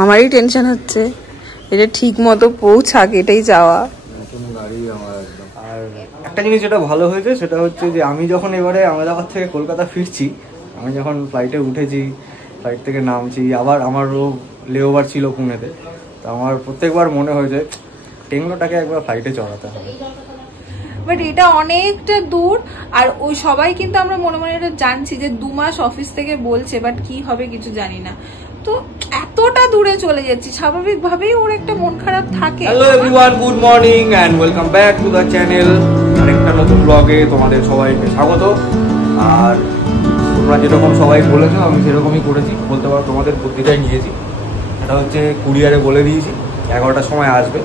আমারই টেনশন হচ্ছে এটা ঠিক মতো পৌঁছাক, এটাই যাওয়া। আর একটা জিনিস যেটা ভালো হয়েছে সেটা হচ্ছে যে আমি যখন এবারে আহমেদাবাদ থেকে কলকাতা ফিরছি, আমি যখন ফ্লাইটে উঠেছি, ফ্লাইট থেকে নামছি, আবার আমারও লেওভার ছিল পুনেতে, তো আমার প্রত্যেকবার মনে হয়েছে টেংলোটাকে একবার ফ্লাইটে চড়াতে হবে। বাট এটা অনেকটা দূর, আর ওই সবাই কিন্তু আমরা মনে মনে এটা জানছি যে 2 মাস অফিস থেকে বলছে, বাট কি হবে কিছু জানি না। তো এতটা দূরে চলে যাচ্ছি, স্বাভাবিকভাবেই ওর একটা মন খারাপ থাকে। Hello everyone, good morning and welcome back to the channel. আরেকটা নতুন ব্লগে তোমাদের সবাইকে স্বাগত। আর তোমরা যেরকম সবাই বলেছো আমি সেরকমই করেছি, বলতে পারো তোমাদের বুদ্ধিটাই নিয়েছি। এটা হচ্ছে কুরিয়ারে বলে দিয়েছি 11টার সময় আসবে,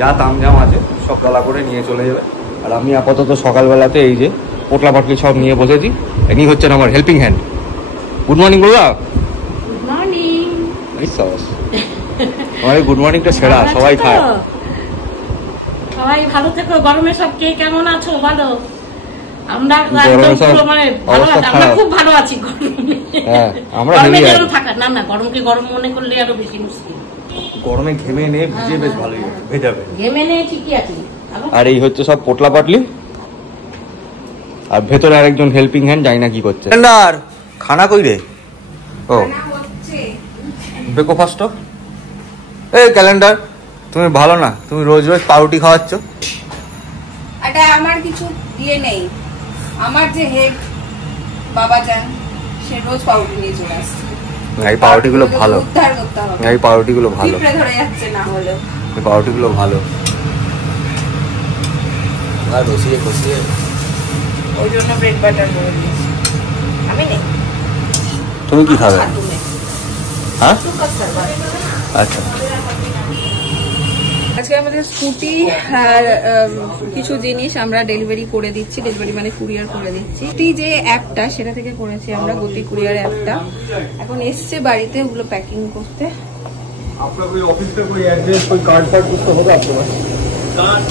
যা তামঝাম আছে সব গলা করে নিয়ে চলে যাবে। আর আমি আপাতত সকালবেলাতে এই যে পোটলা পাটলি সব নিয়ে বসেছি। ইনি হচ্ছেন আমার হেল্পিং হ্যান্ড। গুড মর্নিং বলবা? Good morning. আমার গুড মর্নিংটা সেরা, সবাই খায়। সবাই ভালো থেকো। গরমে সব কে কেমন আছো বলো? আমরা খুব ভালো আছি। গরমকে গরম মনে করলে আরো বেশি মুশকিল। গরমে ঘেমে নে ভিজে বেশ ভালোই ভেজাবে। ঘেমে নে ঠিকই আছে। আর এই হচ্ছে সব পোটলা পাটলি, আর ভেতরে আরেকজন হেল্পিং হ্যান্ড, জানি না কি করছে। খানা কই রে? ও ব্রেকফাস্ট। এই ক্যালেন্ডার, তুমি ভালো না, তুমি রোজ রোজ পাউরুটি খাওয়াচ্ছ। এটা আমার কিছু দিয়ে নেই, আমার যে হেড বাবা জান সে রোজ পাউরুটি নিয়ে চলে আসছে। এই পাউরুটিগুলো ভালো, এই পাউরুটিগুলো ভালো, ধরে যাচ্ছে না হলো। এই পাউরুটিগুলো ভালো। আর বসিয়ে বসিয়ে ওই জন্য ব্রেড বাটার করে দিয়েছি। আমি নেই। তুমি কি খাবে? হ্যাঁ আচ্ছা। আজকে আমাদের স্কুটি আর কিছু জিনিস আমরা ডেলিভারি করে দিচ্ছি, ডেলিভারি মানে কুরিয়ার করে দিচ্ছি। স্কুটি যে অ্যাপটা সেটা থেকে করেছি আমরা, গতি কুরিয়ার অ্যাপটা। এখন এসছে বাড়িতে ওগুলো প্যাকিং করতে। আপনার কোई ऑफिस पे कोई एड्रेस कोई कार्ड फार्ड कुछ तो होगा आपके पास? कार्ड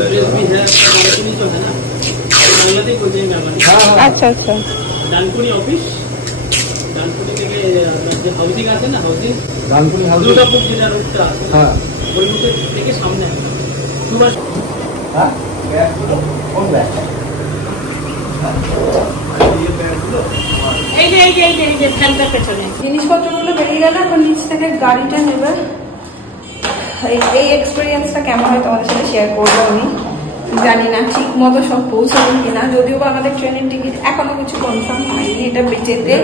एड्रेस भी है, नहीं तो है ना बांग्लादेश को देंगे अपन। আচ্ছা আচ্ছা। ডানকুনি অফিস, ডানকুনি থেকে যে হাউজিং আছে না, হাউজিং ডানকুনি হাউজিং দুর্গাপুর জেলার রোডটা আছে। হ্যাঁ, ওই রোডের থেকে সামনে আছে। দুবার হ্যাঁ ব্যাগগুলো কোন ব্যাগ? এই যে ফ্যানটার পেছনে জিনিসপত্রগুলো বেরিয়ে গেল। এখন নিচ থেকে গাড়িটা নেবে। এই এক্সপিরিয়েন্সটা কেমন হয় তোমাদের সাথে শেয়ার করবো। আমি জানি না ঠিক মতো সব পৌঁছাবে কিনা, যদিও বা আমাদের ট্রেনের টিকিট এখনো কিছু কনফার্ম হয়নি। এটা যেতে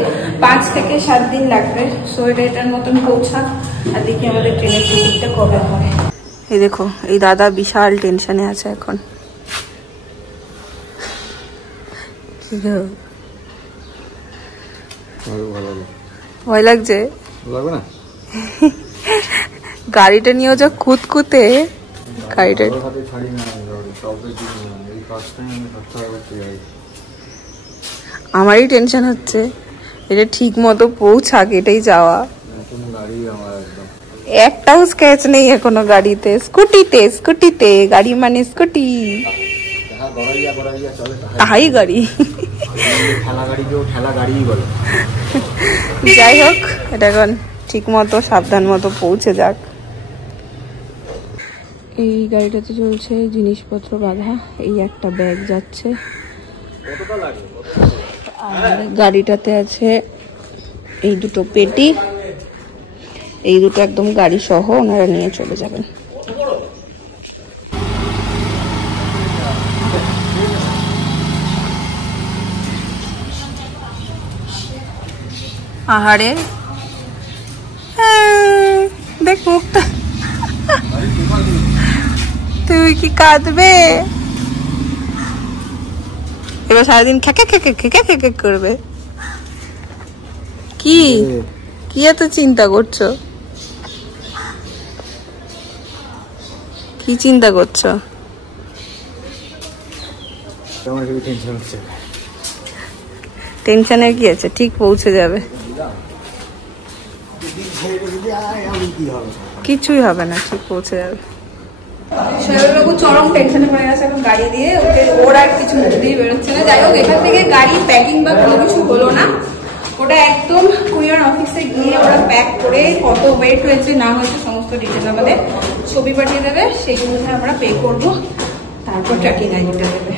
5 থেকে 7 দিন লাগবে। সো এটার মতন পৌঁছাক, আর দেখি আমাদের ট্রেনের টিকিটটা কবে হয়। এই দেখো, এই দাদা বিশাল টেনশনে আছে এখন। ভয় লাগছে? লাগবে না। গাড়িটা নিয়েও যা খুঁতখুঁতে গাড়িটা। আমারই টেনশন হচ্ছে এটা ঠিক মতো পৌঁছাক, এটাই যাওয়া। একটাও স্ক্র্যাচ নেই এখনো গাড়িতে। স্কুটিতে গাড়ি মানে স্কুটি, তাহাই গাড়ি। যাই হোক, এটা এখন ঠিক মতো সাবধান মতো পৌঁছে যাক। এই গাড়িটাতে চলছে জিনিসপত্র বাঁধা। এই একটা ব্যাগ যাচ্ছে, আর গাড়িটাতে আছে এই দুটো পেটি। এই দুটো একদম গাড়ি সহ ওনারা নিয়ে চলে যাবেন। আহারে দেখ মুখটা, তুই কি কাঁদবে এবার? সারাদিন খেকে খেকে খেকে খেকে করবে। কি কি এত চিন্তা করছো? কি চিন্তা করছো? টেনশনের কি আছে, ঠিক পৌঁছে যাবে। কিছুই হবে না, ঠিক পৌঁছে যাবে। শৈবাবু চরম টেনশনে পড়ে গেছে এখন গাড়ি দিয়ে, ওর আর কিছু মুখ দিয়ে বেরোচ্ছে না। যাই হোক, এখান থেকে গাড়ি প্যাকিং বা কোনো কিছু হলো না, ওটা একদম কুরিয়ার অফিসে গিয়ে ওরা প্যাক করে কত ওয়েট হয়েছে না হয়েছে সমস্ত ডিটেল আমাদের ছবি পাঠিয়ে দেবে, সেই অনুযায়ী আমরা পে করবো, তারপর ট্র্যাকিং আইডিটা দেবে।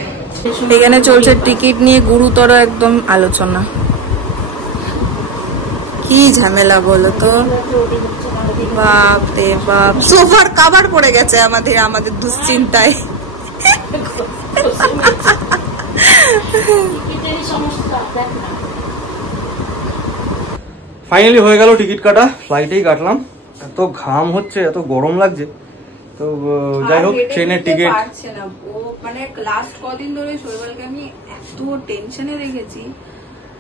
এখানে চলছে টিকিট নিয়ে গুরুতর একদম আলোচনা। কি ঝামেলা বলো তো, বাপ রে বাপ, সোফার কভার পড়ে গেছে আমাদের দুশ্চিন্তায়। ফাইনালি হয়ে গেল টিকিট কাটা, ফ্লাইটেই কাটলাম। এত ঘাম হচ্ছে, এত গরম লাগছে, তো যাই হোক ট্রেনের টিকিট পারছে না ও, মানে লাস্ট কদিন ধরে শৈবালকে আমি এত টেনশনে রেখেছি,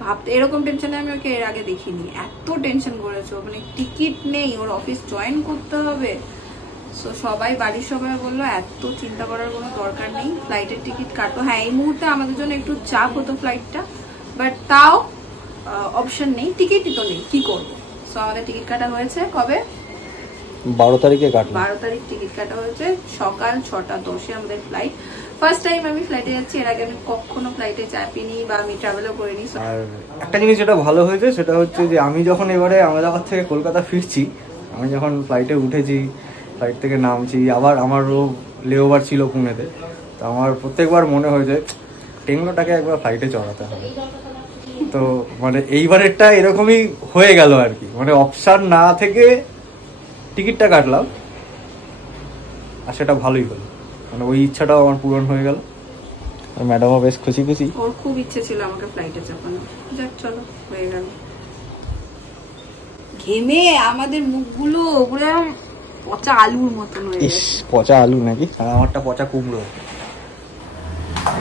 ভাবতে এরকম টেনশনে আমি ওকে এর আগে দেখিনি, এত টেনশন করেছে, মানে টিকিট নেই, ওর অফিস জয়েন করতে হবে। তো সবাই বাড়ির সবাই বললো এত চিন্তা করার কোনো দরকার নেই, ফ্লাইটের টিকিট কাটো। হ্যাঁ এই মুহূর্তে আমাদের জন্য একটু চাপ হতো ফ্লাইটটা, বাট তাও অপশন নেই, টিকিটই তো নেই, কি করবো। তো আমাদের টিকিট কাটা হয়েছে কবে, 12 তারিখে কাটলাম। 12 তারিখ টিকিট কাটা হয়েছে, সকাল 6:10 আমাদের ফ্লাইট। ফার্স্ট টাইম আমি ফ্লাইটে যাচ্ছি, এর আগে আমি কখনো ফ্লাইটে চাপিনি বা আমি ট্রাভেলও করিনি। আর একটা জিনিস যেটা ভালো হয়েছে সেটা হচ্ছে যে আমি যখন এবারে আহমেদাবাদ থেকে কলকাতা ফিরছি, আমি যখন ফ্লাইটে উঠেছি, ফ্লাইট থেকে নামছি, আবার আমারও লেওভার ছিল পুনেতে, তো আমার প্রত্যেকবার মনে হয়েছে টেংলোটাকে একবার ফ্লাইটে চড়াতে হবে। তো মানে এইবারেরটা এরকমই হয়ে গেল আর কি, মানে অপশন না থেকে টিকিটটা কাটলাম, আর সেটা ভালোই হলো, মানে ওই ইচ্ছাটাও আমার পূরণ হয়ে গেল। আর ম্যাডামও বেশ খুশি। ওর খুব ইচ্ছে ছিল আমাকে ফ্লাইটে চাপানো, যাক চলো হয়ে গেল। ঘেমে আমাদের মুখগুলো ওগুলো পচা আলুর মতন হয়ে গেছে। পচা আলু নাকি? আর আমারটা পচা কুমড়ো।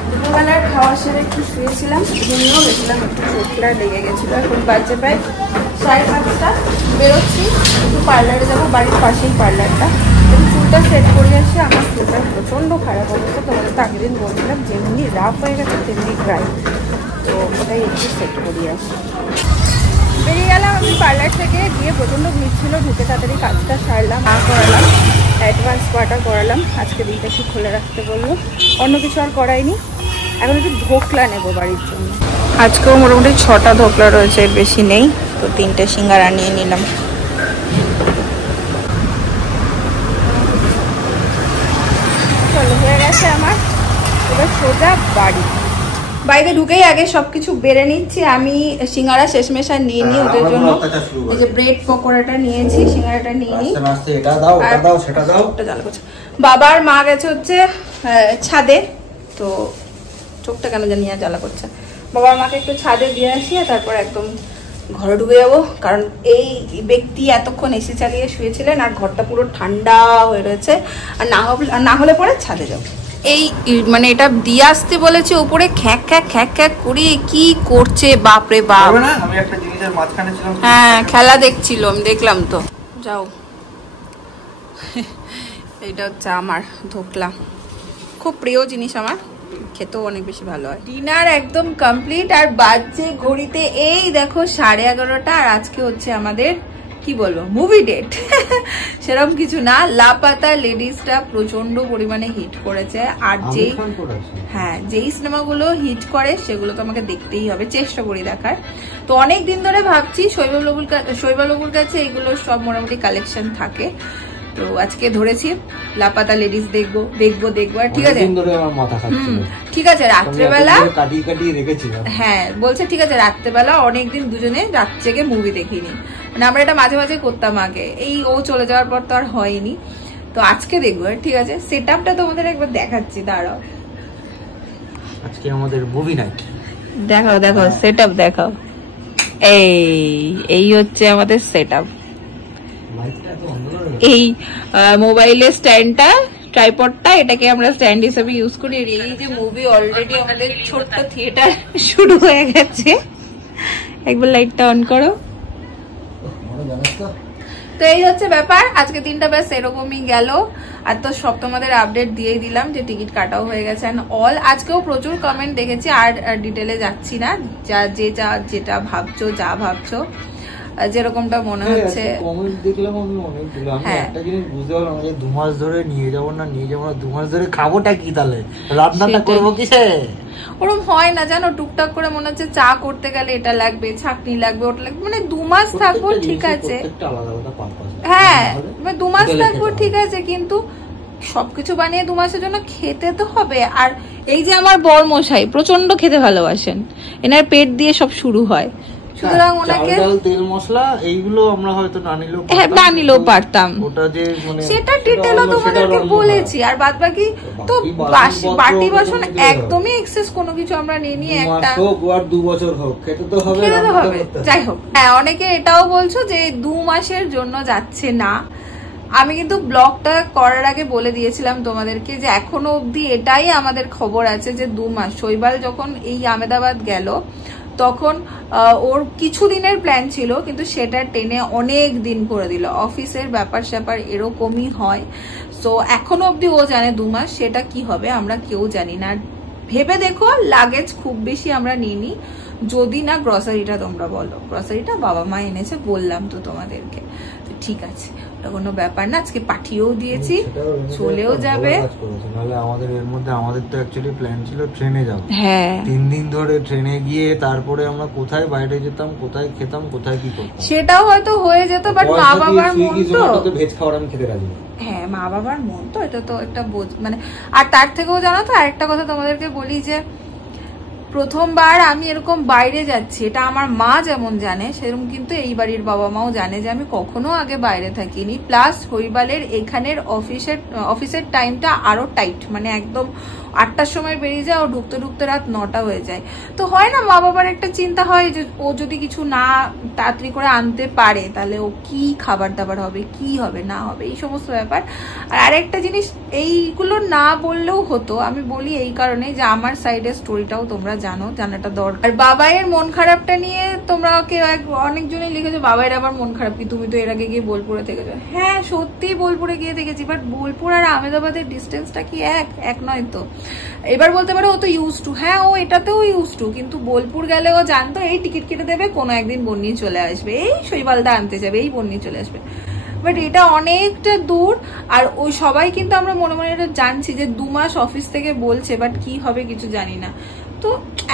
দুপুরবেলার খাওয়া সেরে একটু শুয়েছিলাম, ঘুমিয়েও গেছিলাম, একটু চোখটা লেগে গেছিল। এখন বাজে প্রায় 5:30, বেরোচ্ছি, একটু পার্লারে যাবো, বাড়ির পাশেই পার্লারটা। চুলটা সেট করে আসি, আমার চুলটা প্রচণ্ড খারাপ অবস্থা, তোমাদের তো আগের দিন বলছিলাম যেমনি রাফ হয়ে গেছে তেমনি ড্রাই, তো ওটাই একটু সেট করিয়ে আসি। বেরিয়ে গেলাম আমি পার্লার থেকে, গিয়ে প্রচণ্ড ভিড় ছিল, ঢুকে তাড়াতাড়ি কাজটা সারলাম, করালাম, অ্যাডভান্স পাটা করালাম, আজকে দিনটা একটু খুলে রাখতে বললো, অন্য কিছু আর করাইনি। এখন একটু ধোকলা নেবো বাড়ির জন্য, আজকেও মোটামুটি 6টা ধোকলা রয়েছে, এর বেশি নেই, তো 3টে সিঙ্গারা নিয়ে নিলাম। চলো হয়ে গেছে আমার, এবার সোজা বাড়ি। বাড়িতে ঢুকেই আগে সবকিছু বেড়ে নিচ্ছি, আমি সিঙ্গারা শেষমেশ নিয়ে নিই ওদের জন্য, এই যে ব্রেড পকোড়াটা নিয়েছি, সিঙ্গারাটা নিয়ে নিই, বাবার মা গেছে হচ্ছে ছাদে, তো চোখটা কেন জানি আর জ্বালা করছে, বাবার মাকে একটু ছাদে দিয়ে আসি, তারপর একদম ঘরে ঢুকে যাবো, কারণ এই ব্যক্তি এতক্ষণ এসি চালিয়ে শুয়েছিলেন আর ঘরটা পুরো ঠান্ডা হয়ে রয়েছে, আর না হলে পরে ছাদে যাবো। এই মানে এটা দিয়ে আসতে বলেছে, উপরে খ্যাক খ্যাক খ্যাক খ্যাক করে কি করছে বাপরে বাপ। আমি একটা জিনিসের মাঝখানে ছিলাম, হ্যাঁ খেলা দেখছিল, আমি দেখলাম তো। যাও, এইটা হচ্ছে আমার ধোকলা, খুব প্রিয় জিনিস আমার, খেতেও অনেক বেশি ভালো হয়। ডিনার একদম কমপ্লিট, আর বাজছে ঘড়িতে এই দেখো 11:30, আর আজকে হচ্ছে আমাদের কি বলবো মুভি ডেট। সেরকম কিছু না, লাপাতা লেডিসটা প্রচন্ড পরিমাণে হিট করেছে, আর যেই সিনেমাগুলো হিট করে সেগুলো তো আমাকে দেখতেই হবে, চেষ্টা করি দেখার। তো অনেক দিন ধরে ভাবছি শৈবালবুর কাছে এগুলো সব মোটামুটি কালেকশন থাকে, তো আজকে ধরেছি লাপাতা লেডিস দেখবো। আর ঠিক আছে, ঠিক আছে রাত্রেবেলা, হ্যাঁ বলছে ঠিক আছে রাত্রেবেলা, অনেকদিন দুজনে রাত জেগে মুভি দেখিনি, মানে আমরা এটা মাঝে মাঝে করতাম আগে, এই ও চলে যাওয়ার পর তো আর হয়নি, তো আজকে দেখবো। ঠিক আছে, সেট আপটা তোমাদের একবার দেখাচ্ছি, দাঁড়াও, আজকে আমাদের মুভি নাইট। দেখাও সেট আপ দেখাও, এই হচ্ছে আমাদের সেট আপ। এই মোবাইলের স্ট্যান্ডটা, ট্রাইপডটা, এটাকে আমরা স্ট্যান্ড হিসেবে ইউজ করি। এই যে মুভি অলরেডি আমাদের ছোট্ট থিয়েটার শুরু হয়ে গেছে, একবার লাইটটা অন করো। তো এই হচ্ছে ব্যাপার, আজকে দিনটা ব্যাস এরকমই গেল, আর তো সব তোমাদের আপডেট দিয়েই দিলাম যে টিকিট কাটাও হয়ে গেছে অল। আজকেও প্রচুর কমেন্ট দেখেছি, আর ডিটেলে যাচ্ছি না, যেটা ভাবছো যা ভাবছো। যেরকমটা মনে হচ্ছে। কমেন্ট দেখলাম আমি অনেকগুলো, আমি একটা জিনিস বুঝতে পারলাম যে 2 মাস ধরে নিয়ে যাবো না 2 মাস ধরে খাবোটা কি, তাহলে রান্নাটা করবো কিসে? ওরকম হয় না জানো, টুকটাক করে মনে হচ্ছে চা করতে গেলে এটা লাগবে, ছাকনি লাগবে, ওটা লাগবে, মানে 2 মাস থাকবো ঠিক আছে, হ্যাঁ 2 মাস থাকবো ঠিক আছে, কিন্তু সবকিছু বানিয়ে 2 মাসের জন্য খেতে তো হবে। আর এই যে আমার বরমশাই প্রচন্ড খেতে ভালোবাসেন, এনার পেট দিয়ে সব শুরু হয়, সুতরাং ওনাকে তেল মশলা এইগুলো আমরা হয়তো না নিলেও পারতাম, সেটা ডিটেলও তোমাদেরকে বলেছি। আর বাদ বাকি তো বাটি বাসন একদমই এক্সেস কোনো কিছু আমরা নিয়ে নিয়ে একটা 2 বছর হোক খেতে তো হবে। যাই হোক, হ্যাঁ অনেকে এটাও বলছো যে 2 মাসের জন্য যাচ্ছে না। আমি কিন্তু ব্লগটা করার আগে বলে দিয়েছিলাম তোমাদেরকে যে এখনো অবধি এটাই আমাদের খবর আছে যে 2 মাস। শৈবাল যখন এই আহমেদাবাদ গেল তখন ওর কিছু দিনের প্ল্যান ছিল, কিন্তু সেটা টেনে অনেক দিন করে দিল। অফিসের ব্যাপার স্যাপার এরকমই হয়। সো এখনো অবধি ও জানে 2 মাস, সেটা কি হবে আমরা কেউ জানি না। ভেবে দেখো, লাগেজ খুব বেশি আমরা নিইনি, যদি না গ্রসারিটা তোমরা বলো, গ্রসারিটা বাবা মা এনেছে বললাম তো তোমাদেরকে, তো ঠিক আছে, ওটা কোনো ব্যাপার না। আজকে পাঠিয়েও দিয়েছি, চলেও যাবে। আমাদের এর মধ্যে আমাদের তো অ্যাকচুয়ালি প্ল্যান ছিল ট্রেনে যাবো, হ্যাঁ 3 দিন ধরে ট্রেনে গিয়ে তারপরে আমরা কোথায় বাইরে যেতাম, কোথায় খেতাম, কোথায় কি করতাম, সেটাও হয়তো হয়ে যেত, বাট মা বাবার মন তো ভেজ খাবার আমি খেতে রাজি। হ্যাঁ মা বাবার মন তো, এটা তো একটা মানে। আর তার থেকেও জানো তো আরেকটা কথা তোমাদেরকে বলি, যে প্রথমবার আমি এরকম বাইরে যাচ্ছি, এটা আমার মা যেমন জানে সেরকম কিন্তু এই বাড়ির বাবা মাও জানে যে আমি কখনো আগে বাইরে থাকিনি। প্লাস হরিবালের এখানের অফিসের টাইমটা আরো টাইট, মানে একদম 8টার সময় বেরিয়ে যায়, ও ঢুকতে ঢুকতে রাত 9টা হয়ে যায়। তো হয় না, মা বাবার একটা চিন্তা হয় যে ও যদি কিছু না তাড়াতাড়ি করে আনতে পারে তাহলে ও কি খাবার দাবার হবে, কি হবে না হবে, এই সমস্ত ব্যাপার। আর আরেকটা জিনিস, এইগুলো না বললেও হতো, আমি বলি এই কারণে যে আমার সাইডের স্টোরিটাও তোমরা জানাটা দরকার। আর বাবাইয়ের মন খারাপটা নিয়ে তোমরা অনেকজনই লিখেছো বাবাইয়ের আবার মন খারাপ কি, তুমি তো এর আগে গিয়ে বোলপুরে থেকেছো। হ্যাঁ সত্যি বোলপুরে গিয়ে দেখেছি, বাট বোলপুর আর আহমেদাবাদের ডিস্টেন্সটা কি এক নয় তো। এবার বলতে পারো ও তো ইউজ টু, হ্যাঁ ও এটাতেও ইউজ টু, কিন্তু বোলপুর গেলে ও জানতো এই টিকিট কেটে দেবে, কোনো একদিন বন্যি চলে আসবে, এই শৈবালদা আনতে যাবে, এই বন্যি চলে আসবে। বাট এটা অনেকটা দূর। আর ওই সবাই কিন্তু আমরা মনে মনে এটা জানছি যে 2 মাস অফিস থেকে বলছে, বাট কি হবে কিছু জানি না। তো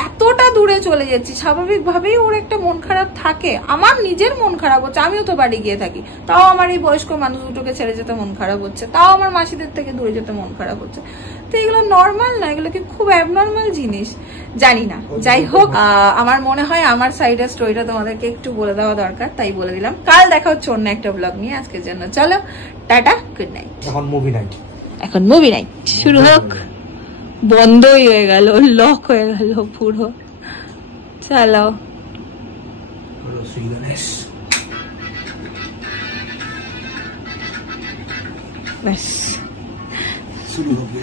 এতটা দূরে চলে যাচ্ছি, স্বাভাবিকভাবেই ওর একটা মন খারাপ থাকে। আমার নিজের মন খারাপ হচ্ছে, আমিও তো বাড়ি গিয়ে থাকি, তাও আমার এই বয়স্ক মানুষ দুটোকে ছেড়ে যেতে মন খারাপ হচ্ছে, তাও আমার মাসিদের থেকে দূরে যেতে মন খারাপ হচ্ছে। তো এগুলো নর্মাল না, এগুলো কি খুব অ্যাবনর্মাল জিনিস জানি না। যাই হোক, আমার মনে হয় আমার সাইডের স্টোরিটা তোমাদেরকে একটু বলে দেওয়া দরকার, তাই বলে দিলাম। কাল দেখা হচ্ছে অন্য একটা ব্লগ নিয়ে, আজকের জন্য চলো টাটা, গুড নাইট। এখন মুভি নাইট শুরু হোক। বন্ধই হয়ে গেল, লক হয়ে গেল পুরো। চলো ব্যাস শুরু হবে।